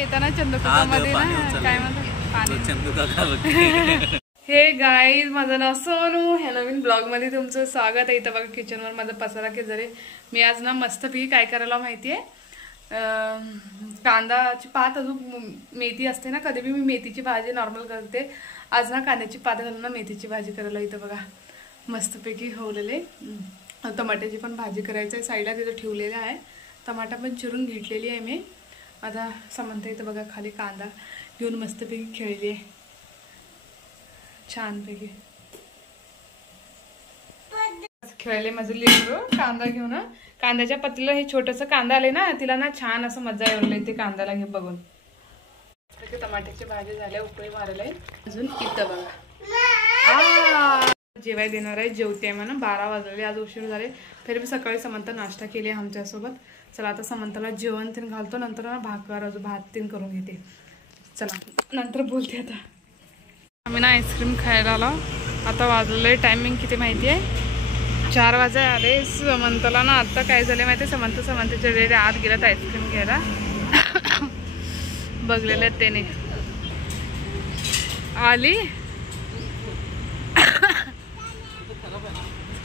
येताना चंदुकामध्ये ना काय म्हणतात पाणी चंदुका. हे गाईज, माझं नाव सोनू. ह्या नवीन ब्लॉग मध्ये तुमचं स्वागत आहे. इथं बघा किचनवर माझा पसारा केजरे. मी आज ना मस्तपैकी काय करायला माहितीये, कांदाची पात अजून मेथी असते ना, कधी मी मेथीची भाजी नॉर्मल करते. आज ना कांद्याची पात घालून ना मेथीची भाजी करायला. इथं बघा मस्तपैकी होलेले. टमाट्याची पण भाजी करायचं आहे. साईडला तिथं ठेवलेलं आहे. टमाटा पण चिरून घेतलेली आहे मी. आता समंत इथं बघा खाली कांदा घेऊन मस्तपैकी खेळली आहे छानपैकी. खेळले माझं लेकरू कांदा घेऊन. कांद्याच्या पत्तीला हे छोटंसं कांदा आले ना, तिला ना छान असं मजा येवले ते कांद्याला घे बघून. टमाट्याची भाजी झाल्या, उकळी मारले. अजून इथं बघा जेवाय देणार आहे. जेवते आहे म्हणा. 12 वाजले, आज उशीर झाले. तरी मी सकाळी समंत नाश्ता केली आमच्यासोबत. चला आता समंताला जेवण तीन घालतो, नंतर ना भाकर अजून भात तीन करून घेते. चला नंतर बोलते. आता आम्ही ना आईस्क्रीम खायला आलो. आता वाजलेलं टायमिंग किती माहिती आहे, 4 वाजे आले. समंतला ना आता काय झाले माहिती आहे, समंतच्या रेडे आत गेल्यात आईस्क्रीम घ्यायला. बघलेले आहेत त्याने. आली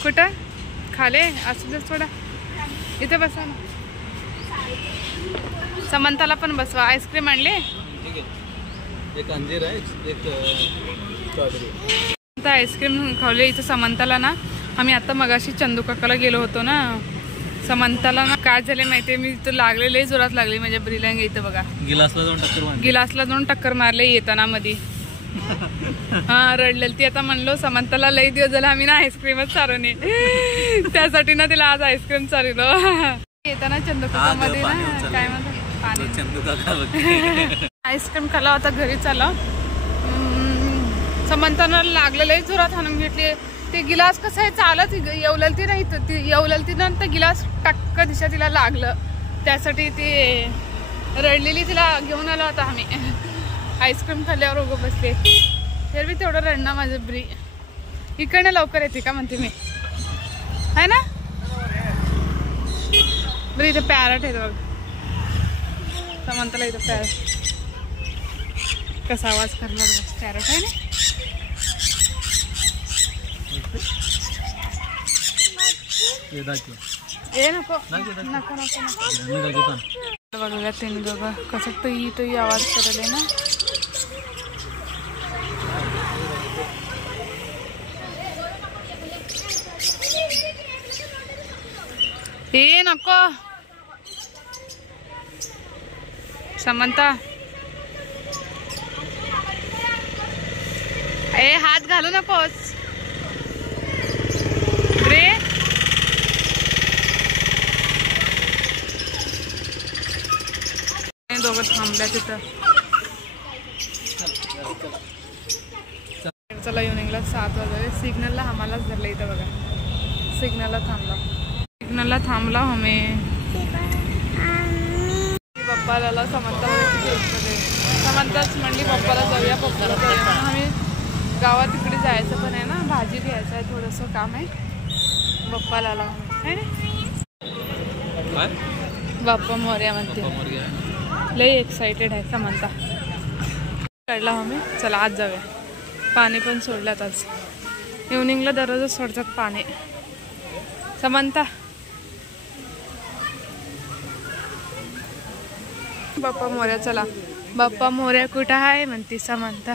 कुठं खाले असू दे थोडा. इथे बसा ना. समंताला पण बसवा. आईस्क्रीम आणले. एक अंजीर आहे, एक स्ट्रॉबेरी. आईस्क्रीम खावले. इथं समंताला ना आम्ही आता मगाशी चंदूकाकाला गेलो होतो ना. समंताला ना काय झाले माहितीये, मी इथं लागले जोरात लागली माझ्या ब्रीला. इथं बघा गिलासला जाऊन टक्कर मारले येताना मध्ये. हा रडलेली ती. आता म्हणलो समंताला लई दिवस झाला आम्ही ना आईस्क्रीमच चालवणे, त्यासाठी ना तिला आज आईस्क्रीम चालवलो. येताना चंदुकामध्ये ना काय म्हणतात पाणी आईस्क्रीम खाला. आता घरी चाला. समंताना लागलेलं जोरात हाणून घेतली. ते गिलास कसं आहे चालत येवलती नाही, येवलती नंतर गिलास टक्क दिशा तिला लागलं. त्यासाठी ती रडलेली. तिला घेऊन आलो आता आम्ही. आईस्क्रीम खाल्ल्यावर उगं बसले. तर मी तेवढं रडणं माझं ब्री. इकडनं लवकर येते का म्हणते मी, आहे ना ब्री. इथं पॅरट आहे बघ. समंताला इथं पॅरट कसा आवाज करणार बस. पॅरट आहे ना. ए नको नको नको. बघूया त्यांनी दोघं कसं टुई आवाज करले ना. ए नको समंता. ए हात घालू नकोस रे. दोघं थांबल्या तिथं. चला इव्हनिंगला 7 वाजले. सिग्नलला आम्हालाच धरलं. इथं बघा सिग्नलला थांबला आम्ही. पप्पाला समंताच म्हणली पप्पाला जाऊया म्हणून आम्ही गावात तिकडे जायचं पण आहे ना, भाजी घ्यायचं आहे, थोडंसं काम आहे. पप्पाला आला आहे ना. बाप्पा मोर्या म्हणते. लई एक्साइटेड आहे समंता. काढला आम्ही. चला आज जाऊया. पाणी पण सोडल्यात आज. इव्हनिंगला दररोजच सोडतात पाणी. समंता बाप्पा मोर्या. चला बाप्पा मोर्या कुठं आहे म्हणते समंता.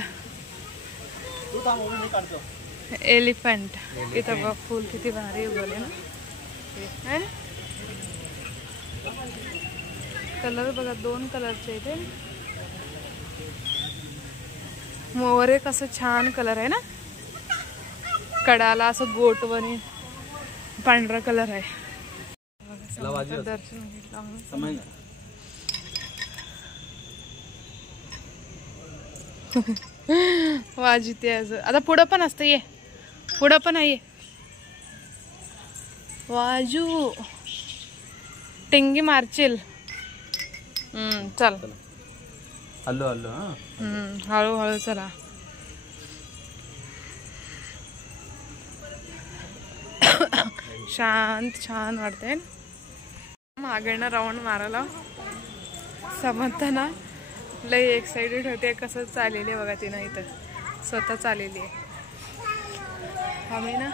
एलिफंट. इथं बघ फुल किती भारी उगवले ना. कलर बघा 2 कलरचे इथे. मोरे कसं छान कलर आहे ना. कडाला असं गोटवणी पांढरा कलर आहे. दर्शन घेतलं. वाजिते आता पुढं पण असतं. ये पुढं पण आहे वाजू. टिंगी मारचिल. चल हल्लो हल्लो. हळूहळू चला. शांत छान वाटते. मागेनं राऊंड मारायला समजताना लई एक्साइटेड होते. कसं चाललेली आहे बघा तिनं इथं, स्वतः चाललेली आहे. आम्ही ना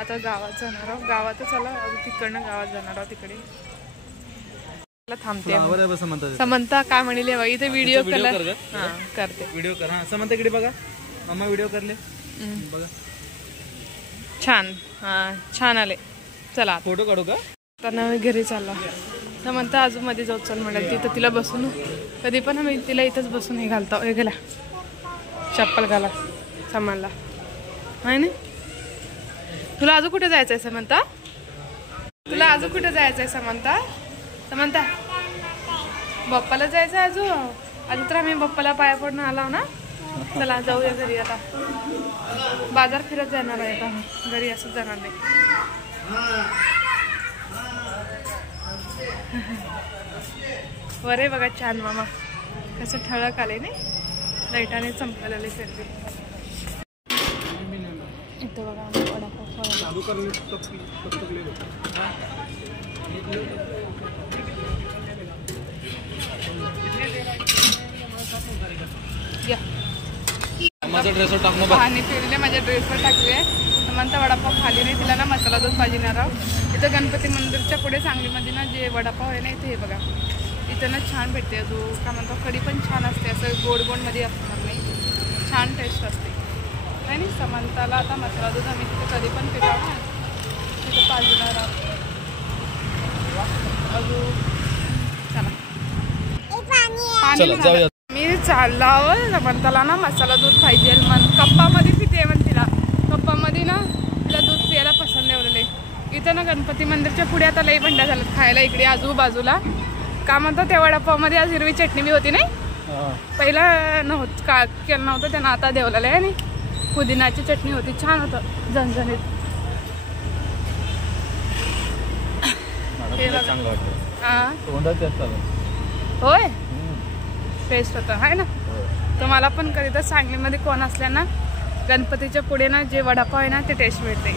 आता गावात जाणार आहोत. गावातच चला तिकडनं गावात जाणार आहोत. तिकडे थांबते. समंता काय म्हणले बघा इथे व्हिडिओ करते. व्हिडिओ कर. हा समंता इकडे बघा, मम्मा व्हिडिओ करले बघा. छान. हा छान आले. चला फोटो काढू का? आता आम्ही घरी चाललो. समंता अजून मध्ये जाऊ चल म्हणाल. तिथं तिला बसून कधी पण आम्ही तिला इथंच बसून हे घालतो. हे गेला चप्पल घाला सामानला आहे ना. तुला अजून कुठे जायचंय समंता? तुला अजून कुठे जायचंय समंता? समंता बाप्पाला जायचं अजून. अजून तर आम्ही बाप्पाला पाया पडून आलो ना. चला जाऊया घरी. आता बाजार फिरत जाणार आहे. आता घरी असंच जाणार नाही. वरे बघा छान मामा कसं ठळक आले नाही. लाईटाने चमकायला फिरते. इथं बघा वडापाव पाणी फिरले माझ्या ड्रेसवर टाकले. समंता वडापाव खाली नाही. तिला ना मसाला दूध पाहिजे राव. इथं गणपती मंदिरच्या पुढे सांगलीमध्ये ना जे वडापाव आहे ना इथे हे बघा इथं ना छान भेटते. जो काय म्हणतो कढी पण छान असते. असं गोड गोडमध्ये असणार नाही. छान टेस्ट असते नाही नाही. समंताला आता मसाला दूध आम्ही तिथे कधी पण पितो ना तिथं पाजणार आहोत. अजून चला मी चालला आहो. समंताला ना मसाला दूध पाहिजे मन कप्पामध्ये पिते म्हण. तिला कप्पामध्ये ना तिला दूध प्यायला पसंत एवढले. इथं ना गणपती मंदिरच्या पुढे आता लई भंड्या झाल्यात खायला. इकडे आजूबाजूला का म्हणतो त्या वडापावमध्ये आज हिरवी चटणी बी होती नाही. पहिला नव्हतं का केलं नव्हतं त्यांना. आता देवलेलं आहे. आणि पुदिनाची चटणी होती. छान होतं झणझणीत. होय टेस्ट होतं आहे ना. तर मला पण कधी तर सांगलीमध्ये कोण असल्या ना गणपतीच्या पुढे ना जे वडापाव आहे ना ते टेस्ट मिळते.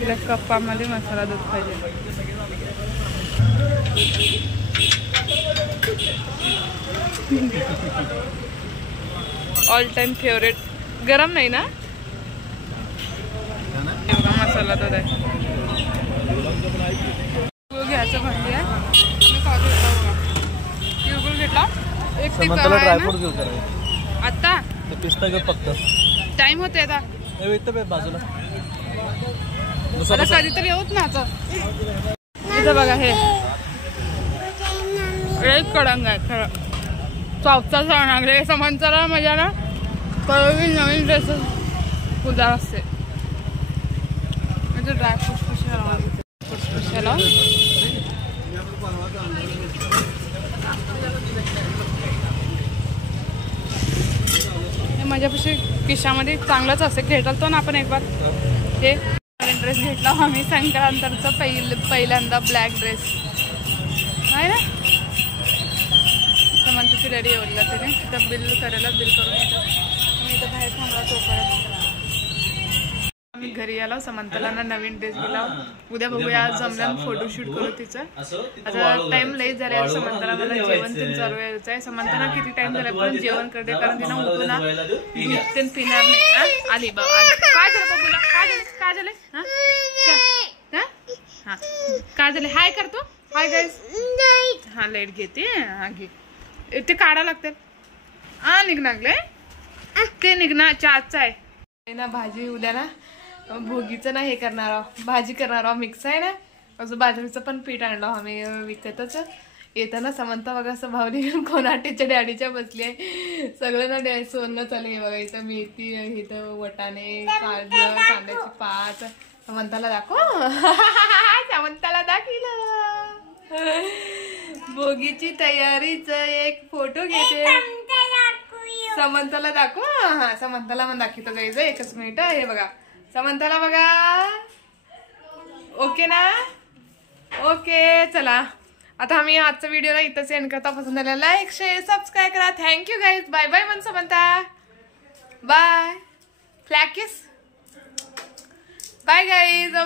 तिला कप्पामध्ये मसाला दूध पाहिजे. All time favourite. गरम नाही ना मसाला दूध आहे. घ्यायचं भांडी आहे. मी खाऊ घेतला बघा. तिळगुळ घेतला. एक आता पिस्ता घेऊ फक्त. टाइम होते आता बाजूला कधीतरी येऊत ना. आता इथं बघा हे एक कडंग आहे खरं. चौथा सांगले समंताला माझ्या ना कळवी नवीन ड्रेसेस उदार असते. ड्रायफ्रूट खुशाला माझ्यापाशी खिशामध्ये चांगलंच असते. घेतलतो ना आपण एक बार. हे ड्रेस घेतला आम्ही संक्रांतचा पहिल्यांदा ब्लॅक ड्रेस आहे ना. समंताची डॅडी एवढला त्याने तिथं बिल करायला बिल करून येतो. मी इथं बाहेर थांबला तोपर्यंत आम्ही घरी आलो. समंताला ना नवीन ड्रेस गेला. उद्या बघूया जमल्यान फोटोशूट करू तिचं. आता टाइम लई झाला. समंताला मला जेवण तीन चालू आहे. समंताला किती टाइम झाला पण जेवण करते कारण तिनं उठू ना दूध तीन पिणार नाही. आली बघ काय झालं बघूला. काय झालं हा काय झालं. हाय करतो. Hi guys. हा लाईट घेते. हा घे. ते काढा लागतात. हा निघणागले ते निघणार चाचा आहे ना. भाजी उद्या ना भोगीचं ना हे करणार आहोत. भाजी करणार आहोत. मिक्स आहे ना. अजून बाजरीचं पण पीठ आणलं आम्ही विकतच. येताना समंता बघा असं भावली कोणाटीच्या डॅडीच्या बसली आहे. सगळं ना डॅडी सोनं चालू आहे बघा. इथं मेथी इथं वटाणे काजू कांद्याची पात. समंताला दाखव. समंताला दाखिलं. भोगीची तयारीच एक फोटो घेते. समंताला दाखव. हा समंताला पण दाखवतो गाईज. एकच मिनिट. हे बघा समंताला बघा. ओके ना. ओके चला आता आम्ही आजचा व्हिडिओ ना इथंच एंड करता. पसंत आला लाईक शेअर सबस्क्राईब करा. Thank you guys. बाय बाय म्हण समंता. बाय फ्लॅग किस. Bye guys.